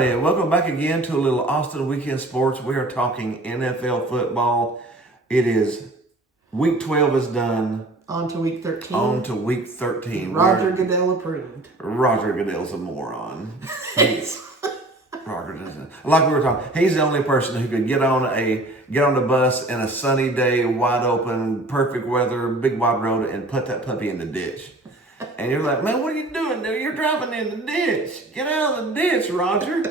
everybody. Welcome back again to a little Austin Weekend Sports. We are talking NFL football. It is week 12 is done. On to week 13. On to week 13. Roger Goodell approved. Roger Goodell's a moron. Roger doesn't. Like we were talking, he's the only person who could get on the bus in a sunny day, wide open, perfect weather, big wide road, and put that puppy in the ditch. And you're like, man, what are you doing there? You're driving in the ditch. Get out of the ditch, Roger.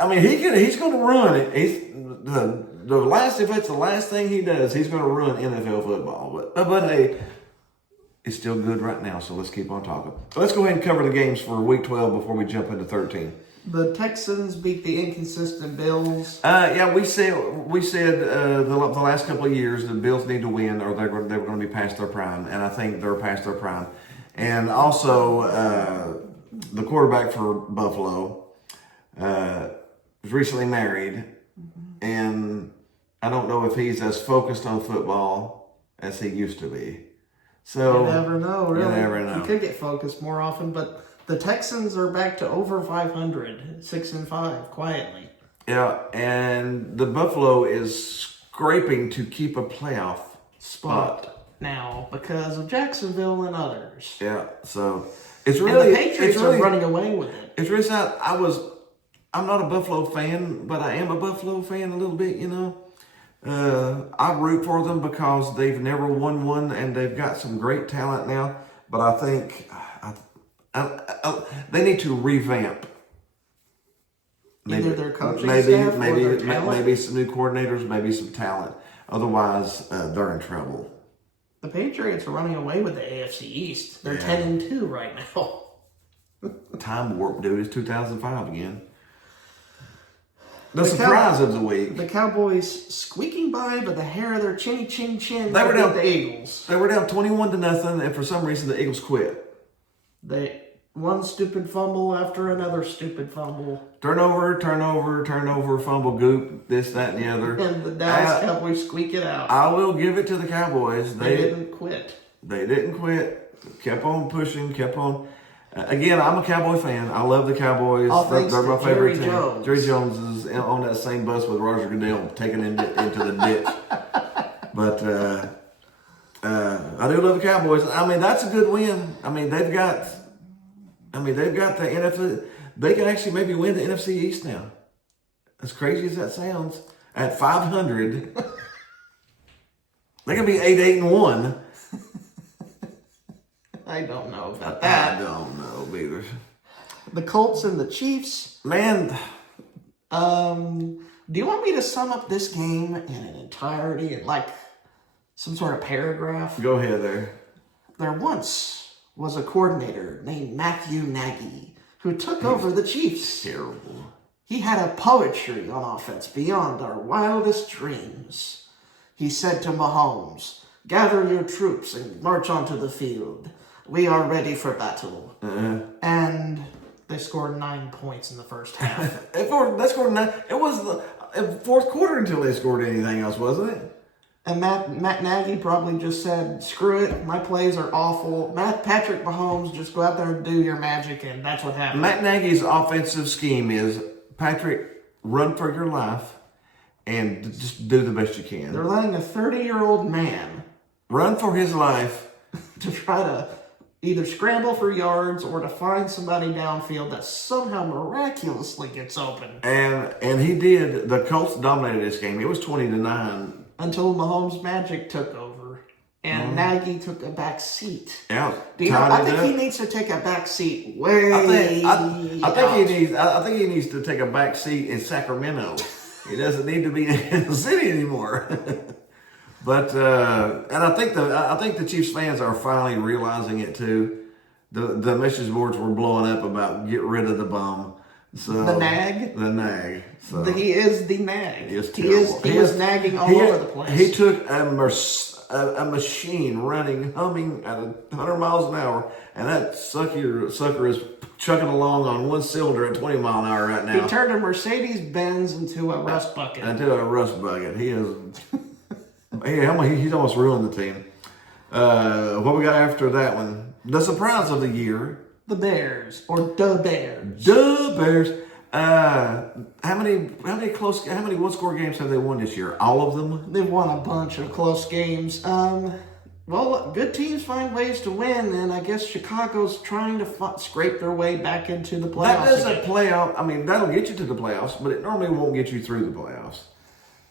I mean, he's going to run it. If it's the last thing he does, he's going to run NFL football. But hey, it's still good right now, so let's keep on talking. Let's go ahead and cover the games for week 12 before we jump into 13. The Texans beat the inconsistent Bills. We said the last couple of years the Bills need to win, or they were going to be past their prime, and I think they're past their prime. And also, the quarterback for Buffalo was recently married, and I don't know if he's as focused on football as he used to be. So you never know, really. You never know. He could get focused more often, but the Texans are back to over 500, 6-5, quietly. Yeah, and the Buffalo is scraping to keep a playoff spot now because of Jacksonville and others. Yeah, so it's really and the Patriots are running away with it. It's really sad. I'm not a Buffalo fan, but I am a Buffalo fan a little bit. You know, I root for them because they've never won one, and they've got some great talent now. But I think they need to revamp. Either their coaching staff or their talent. Maybe some new coordinators, maybe some talent. Otherwise, they're in trouble. The Patriots are running away with the AFC East. They're 10-2 right now. Time warp, dude. It's 2005 again. The surprise of the week. The Cowboys squeaking by the hair of their chinny chin chin. They were down the Eagles. They were down 21-0, and for some reason the Eagles quit. One stupid fumble after another stupid fumble. Turnover, fumble, goop, this, that, and the other. And the Dallas Cowboys squeak it out. I will give it to the Cowboys. They didn't quit. They didn't quit. Kept on pushing, kept on. Again, I'm a Cowboy fan. I love the Cowboys. They're my favorite team. Jerry Jones is on that same bus with Roger Goodell, taken into the ditch. But I do love the Cowboys. I mean, that's a good win. I mean, they've got the NFC. They can actually maybe win the NFC East now. As crazy as that sounds, at 500, they can be 8-1. I don't know about that. I don't know either. The Colts and the Chiefs. Man. Do you want me to sum up this game in an entirety in like some sort of paragraph? Go ahead there. There once was a coordinator named Matthew Nagy who took over the Chiefs. Terrible. He had a poetry on offense beyond our wildest dreams. He said to Mahomes, "Gather your troops and march onto the field. We are ready for battle." And they scored 9 points in the first half. They scored 9. It was the fourth quarter until they scored anything else, wasn't it? And Matt Nagy probably just said, "Screw it, my plays are awful. Patrick Mahomes, just go out there and do your magic," and that's what happened. Matt Nagy's offensive scheme is, Patrick, run for your life and just do the best you can. They're letting a 30-year-old man run for his life to try to either scramble for yards or to find somebody downfield that somehow miraculously gets open. And he did. The Colts dominated this game. It was 20-9. Until Mahomes' magic took over. And Nagy took a back seat. Yeah. I think he needs to take a back seat I think he needs to take a back seat in Sacramento. He doesn't need to be in the city anymore. But and I think the Chiefs fans are finally realizing it too. The message boards were blowing up about get rid of the bum. So the nag. So he is the nag. He is nagging all over the place. He took a machine humming at 100 miles an hour, and that sucker is chugging along on one cylinder at 20 mile an hour right now. He turned a Mercedes-Benz into a rust bucket. He is. He's almost ruined the team. What we got after that one? The surprise of the year The Bears, or the Bears. The Bears. How many one-score games have they won this year? All of them? They've won a bunch of close games. Well, good teams find ways to win, and I guess Chicago's trying to scrape their way back into the playoffs. That doesn't playoff. I mean, that'll get you to the playoffs, but it normally won't get you through the playoffs.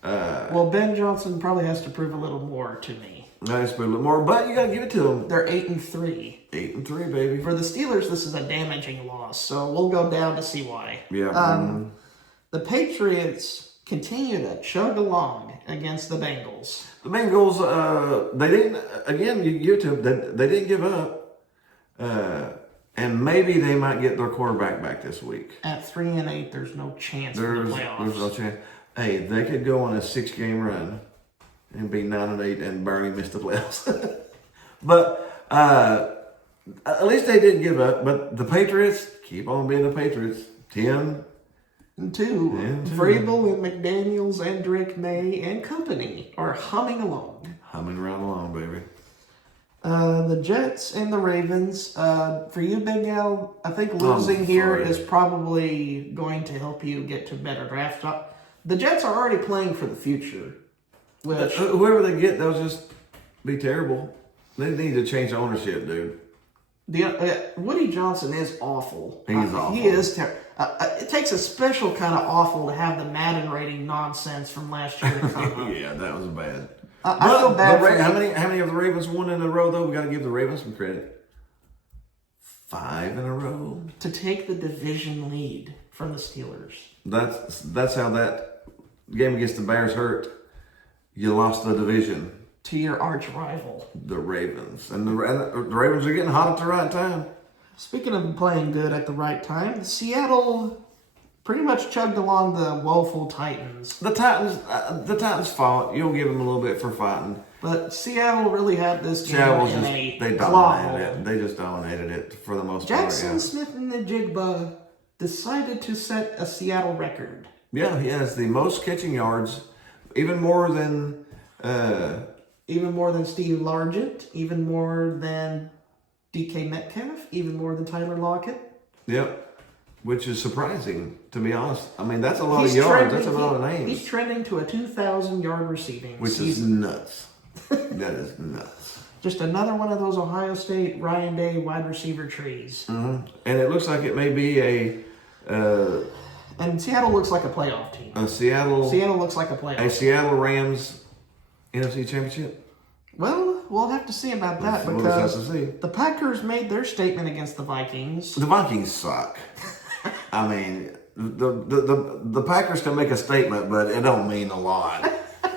Well, Ben Johnson probably has to prove a little more to me. Nice, but a little more, but you got to give it to them. They're 8-3. 8-3, baby. For the Steelers, this is a damaging loss, so we'll go down to see why. Yeah. The Patriots continue to chug along against the Bengals. The Bengals, they didn't. Again, you give it to them. They didn't give up, and maybe they might get their quarterback back this week. At 3-8, there's no chance for the playoffs. There's no chance. Hey, they could go on a 6-game run and be 9-8 and barely miss the playoffs. But at least they didn't give up. But the Patriots keep on being the Patriots. 10-2. Vrabel and McDaniels and Drake May and company are humming along. Humming right along, baby. The Jets and the Ravens. For you, Big Al, I think losing here is probably going to help you get to better draft stock. The Jets are already playing for the future. Which whoever they get, they'll just be terrible. They need to change ownership, dude. Woody Johnson is awful. He's awful. He is terrible. It takes a special kind of awful to have the Madden rating nonsense from last year to come up. Yeah, that was bad. I feel bad for how many of the Ravens won in a row, though? We got to give the Ravens some credit. 5 in a row. To take the division lead from the Steelers. That's how that game against the Bears hurt. You lost the division to your arch rival, the Ravens, and the Ravens are getting hot at the right time. Speaking of playing good at the right time, Seattle pretty much chugged along the woeful Titans. The Titans fought. You'll give them a little bit for fighting, but Seattle really had this game they dominated it. They just dominated it for the most part. Jackson Smith and the Jigba decided to set a Seattle record. Yeah, he has the most catching yards, even more than Steve Largent, even more than DK Metcalf, even more than Tyler Lockett. Yep, which is surprising, to be honest. I mean, that's a lot of yards. That's a lot of names. He's trending to a 2,000-yard receiving which season. Is nuts. That is nuts. Just another one of those Ohio State Ryan Day wide receiver trees. Mm-hmm. And it looks like it may be and Seattle looks like a playoff team. Seattle looks like a playoff. A Seattle Rams NFC Championship. Well, we'll have to see about that because the Packers made their statement against the Vikings. The Vikings suck. I mean, the Packers can make a statement, but it don't mean a lot.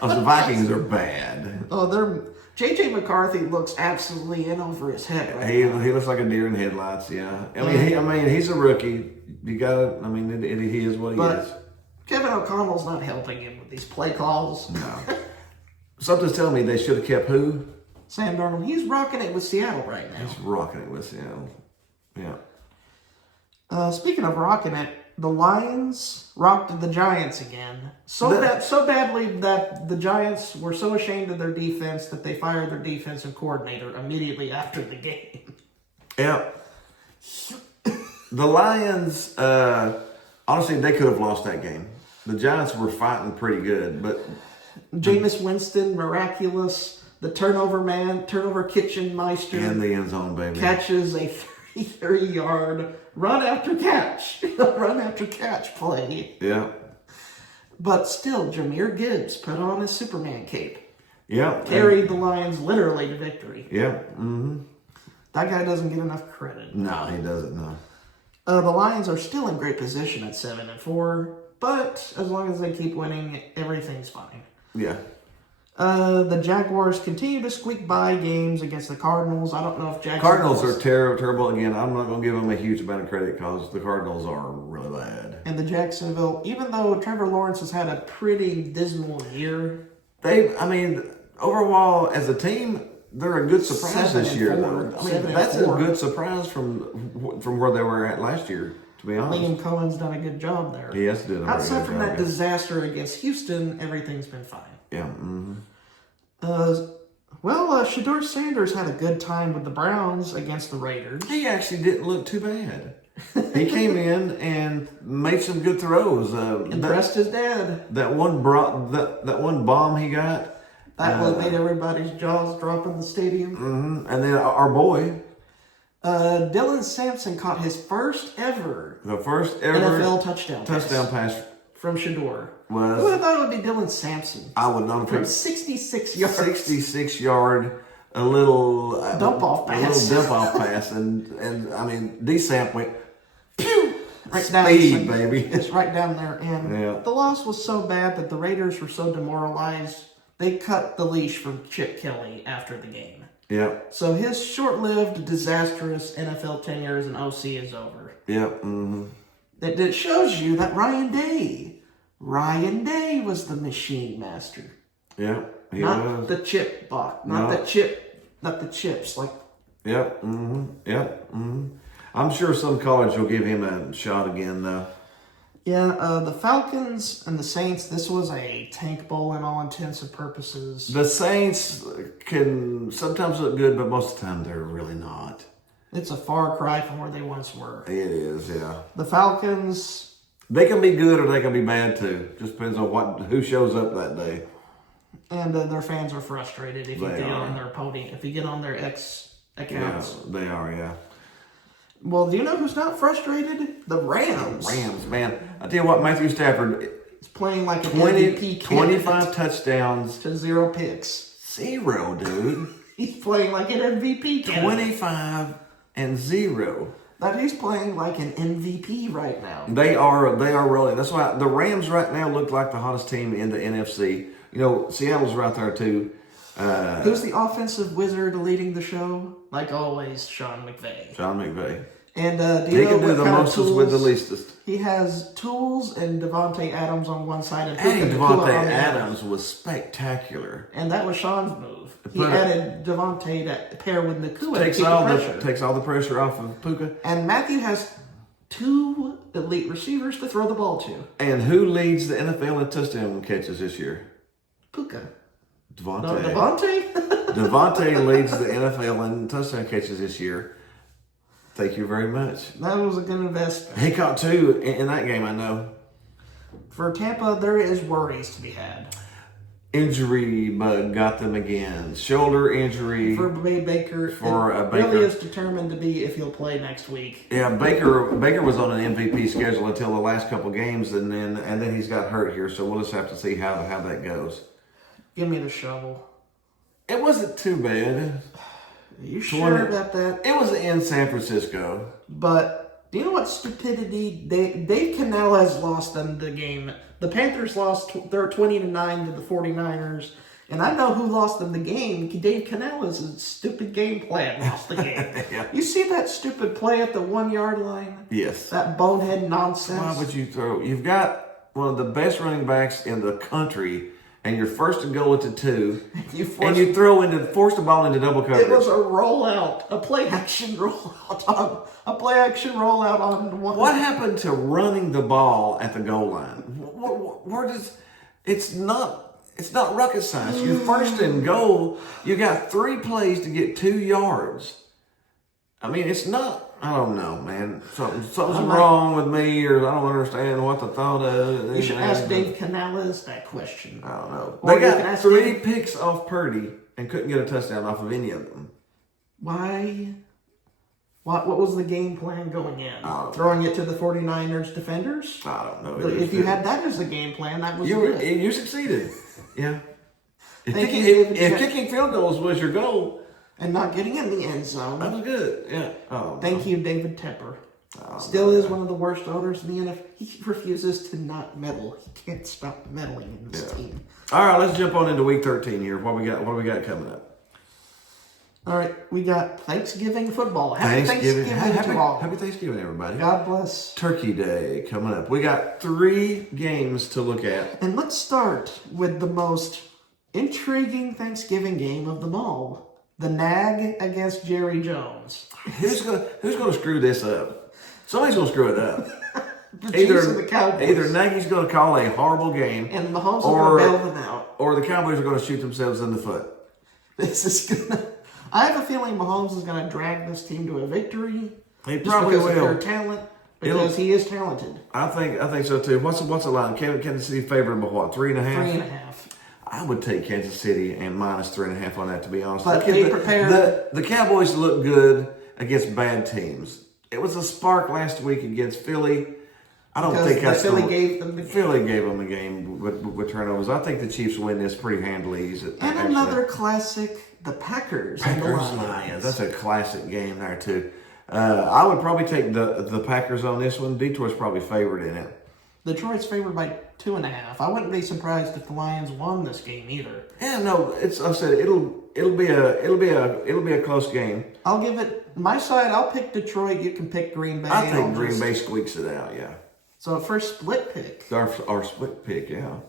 The Vikings are bad. Oh, J.J. McCarthy looks absolutely in over his head right now. He looks like a deer in headlights. Yeah, I mean, he's a rookie. You gotta. I mean, he is what he is. Kevin O'Connell's not helping him with these play calls. No. Something's telling me they should have kept who? Sam Darnold. He's rocking it with Seattle right now. He's rocking it with Seattle. Yeah. Speaking of rocking it, the Lions rocked the Giants again. So badly that the Giants were so ashamed of their defense that they fired their defensive coordinator immediately after the game. Yeah. The Lions, honestly, they could have lost that game. The Giants were fighting pretty good, but Jameis Winston, miraculous. The turnover kitchen meister. In the end zone, baby. Catches a 33-yard run after catch play. Yeah. But still, Jahmyr Gibbs put on his Superman cape. Yeah. Carried the Lions literally to victory. Yeah. Mm-hmm. That guy doesn't get enough credit. No, he doesn't, no. The Lions are still in great position at 7-4, but as long as they keep winning, everything's fine. Yeah. The Jaguars continue to squeak by games against the Cardinals. I don't know if Cardinals are terrible. Again, I'm not going to give them a huge amount of credit because the Cardinals are really bad. And the Jacksonville, even though Trevor Lawrence has had a pretty dismal year. Overall, as a team, they're a good surprise this year, though. I mean, that's a good surprise from where they were at last year, to be honest. Liam Cohen's done a good job there. He has done a Outside from that disaster against Houston, everything's been fine. Yeah. Mm-hmm. Well, Shedeur Sanders had a good time with the Browns against the Raiders. He actually didn't look too bad. He came in and made some good throws. And the rest is dead. That one bomb he got. That one made everybody's jaws drop in the stadium. Mm-hmm. And then our boy. Dylan Sampson caught his first ever NFL touchdown pass from Shedeur. Was Who would have thought it would be Dylan Sampson? I would not have from 66 yards. 66 yard, a little dump off pass, and I mean D Samp went pew right speed, down, baby. It's right down there, and the loss was so bad that the Raiders were so demoralized they cut the leash from Chip Kelly after the game. Yeah. So his short-lived, disastrous NFL tenure as an OC is over. Yep. Mm-hmm. That shows you that Ryan Day was the machine master. Yeah. Not the chip box. Not the chips. Like. Yep. Mm-hmm. Yep. Mm-hmm. I'm sure some college will give him a shot again, though. Yeah, the Falcons and the Saints, this was a tank bowl in all intents and purposes. The Saints can sometimes look good, but most of the time they're really not. It's a far cry from where they once were. It is, yeah. The Falcons... They can be good or they can be bad, too. Just depends on who shows up that day. And their fans are frustrated if you get on their podium, if you get on their X accounts. Yeah, they are, yeah. Well, do you know who's not frustrated? The Rams. The Rams, man. I tell you what, Matthew Stafford is playing like an MVP 25 touchdowns to 0 picks. 0, dude. He's playing like an MVP candidate. 25 and 0. That he's playing like an MVP right now. They are rolling. That's why the Rams right now look like the hottest team in the NFC. You know, Seattle's right there too. Who's the offensive wizard leading the show? Like always, Sean McVay. And he can do the mostest with the leastest. He has tools and Devontae Adams on one side and Devontae Adams was spectacular. And that was Sean's move. He added Devontae to pair with Nakua. Takes all the pressure off of Puka. And Matthew has 2 elite receivers to throw the ball to. And who leads the NFL in touchdown catches this year? Puka. Devontae? Devontae leads the NFL in touchdown catches this year. Thank you very much. That was a good investment. He caught 2 in that game, I know. For Tampa, there is worries to be had. Injury bug got them again. Shoulder injury. For Baker. Baker. Really is determined to be if he'll play next week. Yeah, Baker was on an MVP schedule until the last couple games, and then he's got hurt here, so we'll just have to see how that goes. Give me the shovel. It wasn't too bad. Are you sure about that? It was in San Francisco. But do you know what stupidity? Dave Cannell has lost them the game. The Panthers lost their 20-9 to the 49ers. And I know who lost them the game. Dave Cannell's stupid game plan lost the game. Yeah. You see that stupid play at the 1 yard line? Yes. That bonehead nonsense. Why would you throw? You've got one of the best running backs in the country, and you're first and goal at the 2, you force the ball into double coverage. It was a rollout, a play action rollout on one. What happened to running the ball at the goal line? It's not rocket science. You first and goal. You got 3 plays to get 2 yards. I mean, it's not. I don't know, man. Something's wrong with me, or I don't understand what the thought of. You should ask Dave Canales that question. I don't know. Or they got 3 picks off Purdy and couldn't get a touchdown off of any of them. Why? What was the game plan going in? Throwing it to the 49ers defenders? I don't know. If you had that as the game plan, that was good. You succeeded. Yeah. If kicking field goals was your goal. And not getting in the end zone. That was good, yeah. Thank you, David Tepper. Still is one of the worst owners in the NFL. He refuses to not meddle. He can't stop meddling in this team. All right, let's jump on into week 13 here. What do we got coming up? All right, we got Thanksgiving football. Happy Thanksgiving to all. Happy Thanksgiving, everybody. God bless. Turkey Day coming up. We got 3 games to look at. And let's start with the most intriguing Thanksgiving game of them all. The Nag against Jerry Jones. Who's gonna screw this up? Somebody's gonna screw it up. Either Nagy's gonna call a horrible game, and Mahomes is gonna bail them out, or the Cowboys are gonna shoot themselves in the foot. This is gonna. I have a feeling Mahomes is gonna drag this team to a victory. He just probably because will. of their talent, because he is talented. I think so too. What's the line? Kansas City favored by what? 3.5. 3.5. I would take Kansas City and minus 3.5 on that. To be honest, But be prepared. The Cowboys look good against bad teams. It was a spark last week against Philly. I don't think that's Philly gave them the game. Philly gave them the game with turnovers. I think the Chiefs win this pretty handily. And another classic, the Packers and the Lions. That's a classic game there too. I would probably take the Packers on this one. Detroit's probably favored in it. Detroit's favored by 2.5. I wouldn't be surprised if the Lions won this game either. Yeah, no, I said it'll be a close game. I'll give it my side. I'll pick Detroit. You can pick Green Bay. I think Green Bay squeaks it out. Yeah. So first split pick. Our split pick. Yeah.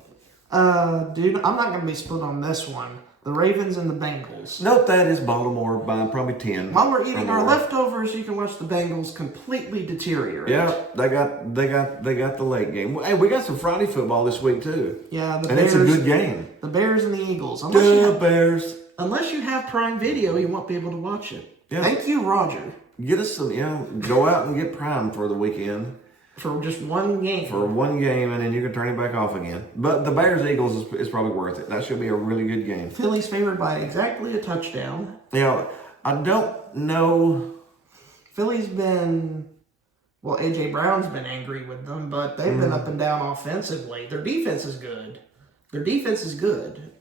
Dude, I'm not going to be split on this one. The Ravens and the Bengals. Note that is Baltimore by probably 10. While we're eating our leftovers, you can watch the Bengals completely deteriorate. Yeah, they got the late game. Hey, we got some Friday football this week too. Yeah, and Bears, it's a good game. The Bears and the Eagles. Bears. Unless you have Prime Video, you won't be able to watch it. Yeah. Thank you, Roger. Get us some. Go out and get Prime for the weekend. For just one game. For one game, and then you can turn it back off again. But the Bears-Eagles is probably worth it. That should be a really good game. Philly's favored by exactly a touchdown. I don't know. Philly's been... Well, A.J. Brown's been angry with them, but they've been up and down offensively. Their defense is good.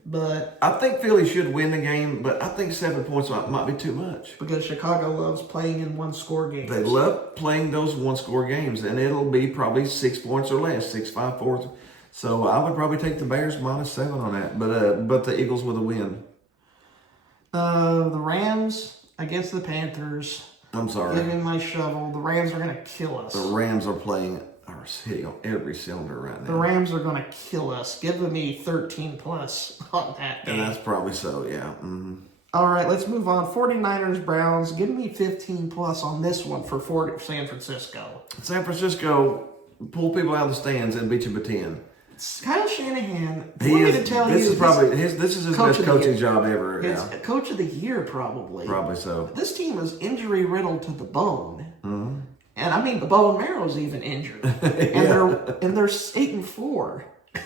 But... I think Philly should win the game, but I think 7 points might be too much. Because Chicago loves playing in one-score games. They love playing those one-score games, and it'll be probably 6 points or less, 6-5 fourth. So I would probably take the Bears -7 on that, but the Eagles with a win. The Rams against the Panthers. I'm sorry. Give me my shovel. The Rams are going to kill us. The Rams are playing our hitting on every cylinder right now. The Rams are going to kill us. Give me 13+ on that game. And that's probably so, yeah. Mm-hmm. All right, let's move on. 49ers, Browns. Give me 15+ on this one for San Francisco. San Francisco pull people out of the stands and beat you by 10. Kyle Shanahan. This is his best coaching job ever. It's coach of the year, probably. Probably so. This team is injury riddled to the bone. Mm-hmm. And I mean, the bone marrow's even injured. And they're 8-4. I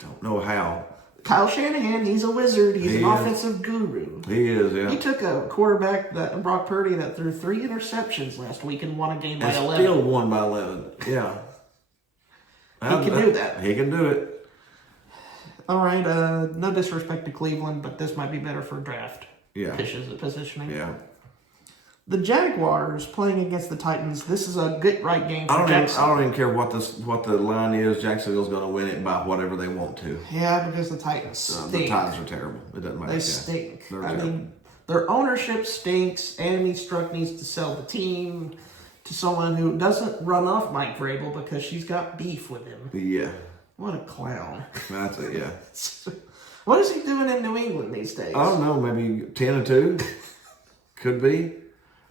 don't know how. Kyle Shanahan, he's a wizard. He's an offensive guru. He is, yeah. He took a quarterback, Brock Purdy, that threw 3 interceptions last week and won a game by 11. Still won by 11. Yeah. He can do that. He can do it. All right. No disrespect to Cleveland, but this might be better for draft. Yeah. Positioning. Yeah. The Jaguars playing against the Titans. This is a good right game for I don't even care what the line is. Jacksonville's going to win it by whatever they want to. Yeah, because the Titans stink. The Titans are terrible. It doesn't matter. They stink. I mean, their ownership stinks. Andy Struck needs to sell the team to someone who doesn't run off Mike Vrabel because she's got beef with him. Yeah. What a clown. That's it, yeah. What is he doing in New England these days? I don't know. Maybe 10-2? Could be.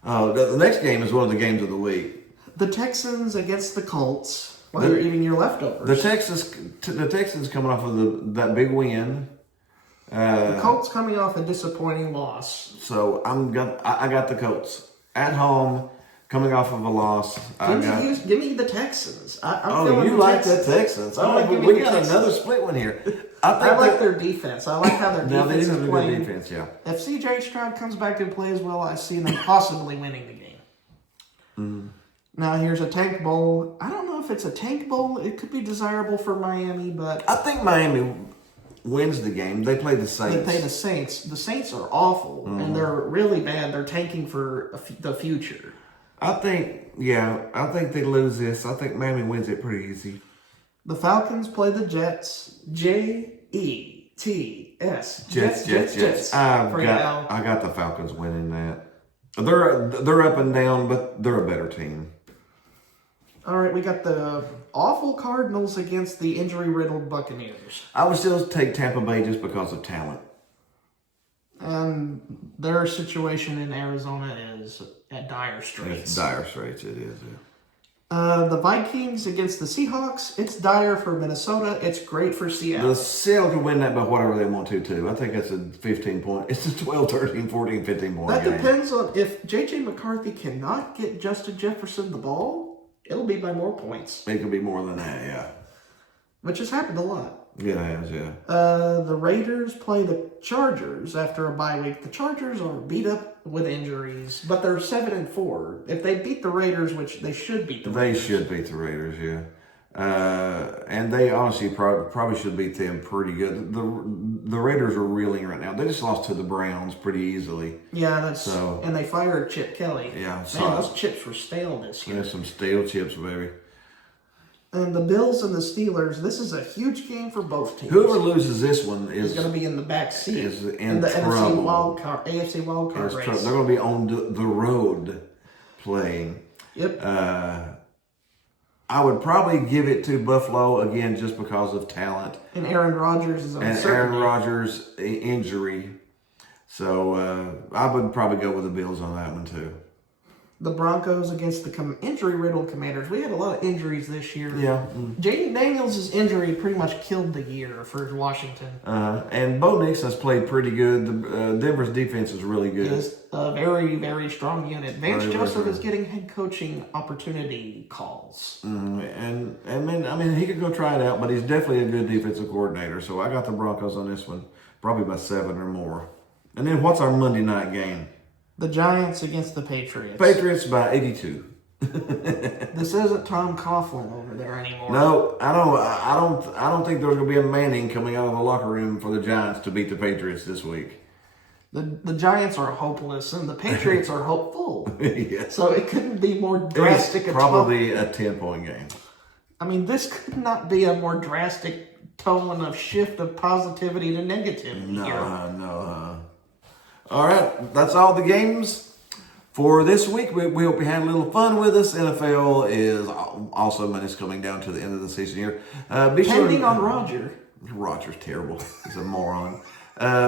The next game is one of the games of the week. The Texans against the Colts. While you're eating your leftovers. The Texans coming off of that big win. The Colts coming off a disappointing loss. So I got the Colts at home, coming off of a loss. Give me the Texans. You like the Texans? We got another split one here. I like their defense. I like how their defense is playing. Good defense, yeah. If C.J. Stroud comes back and plays well, I see them possibly winning the game. Mm. Now here's a tank bowl. I don't know if it's a tank bowl. It could be desirable for Miami, but I think Miami wins the game. They play the Saints. They play the Saints. The Saints are awful, and they're really bad. They're tanking for the future. I think they lose this. I think Miami wins it pretty easy. The Falcons play the Jets. Jets. Jets. I got the Falcons winning that. They're up and down, but they're a better team. All right, we got the awful Cardinals against the injury-riddled Buccaneers. I would still take Tampa Bay just because of talent. And their situation in Arizona is at dire straits. It's dire straits, it is. Yeah. The Vikings against the Seahawks. It's dire for Minnesota. It's great for Seattle. The Seattle can win that by whatever they want to, too. I think that's a 15 point. It's a 12, 13, 14, 15 point That game. depends on if J.J. McCarthy cannot get Justin Jefferson the ball, it'll be by more points. It could be more than that, yeah. Which has happened a lot. Yeah, it has, yeah. The Raiders play the Chargers after a bye week. The Chargers are beat up with injuries, but they're 7-4. If they beat the Raiders, which they should beat the Raiders. They should beat the Raiders, yeah. And they honestly probably should beat them pretty good. The Raiders are reeling right now. They just lost to the Browns pretty easily. Yeah, and they fired Chip Kelly. Yeah, man, those chips were stale this year. There's some stale chips, baby. And the Bills and the Steelers, this is a huge game for both teams. Whoever loses this one is going to be in the back seat. Is in the trouble. AFC wildcard race. They're going to be on the road playing. Yep. I would probably give it to Buffalo again just because of talent. And Aaron Rodgers is uncertain. And Aaron Rodgers' injury. So I would probably go with the Bills on that one too. The Broncos against the injury-riddled Commanders. We had a lot of injuries this year. Yeah. Jaden Daniels' injury pretty much killed the year for Washington. And Bo Nix has played pretty good. Denver's defense is really good. It is a very, very strong unit. Vance Joseph is getting head coaching opportunity calls. And I mean, he could go try it out, but he's definitely a good defensive coordinator. So I got the Broncos on this one, probably by 7 or more. And then what's our Monday night game? The Giants against the Patriots. Patriots by 82. This isn't Tom Coughlin over there anymore. No, I don't think there's going to be a Manning coming out of the locker room for the Giants to beat the Patriots this week. The Giants are hopeless, and the Patriots are hopeful. Yeah. So it couldn't be more drastic. It's probably a 10-point game. I mean, this could not be a more drastic tone of shift of positivity to negativity. No. All right, that's all the games for this week. We hope you had a little fun with us. NFL is also when it's coming down to the end of the season here. Depending on Roger. Roger's terrible. He's a moron.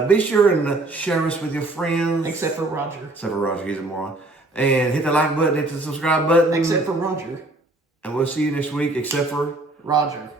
Be sure and share us with your friends. Except for Roger. Except for Roger, he's a moron. And hit the like button, hit the subscribe button. Except for Roger. And we'll see you next week, except for Roger.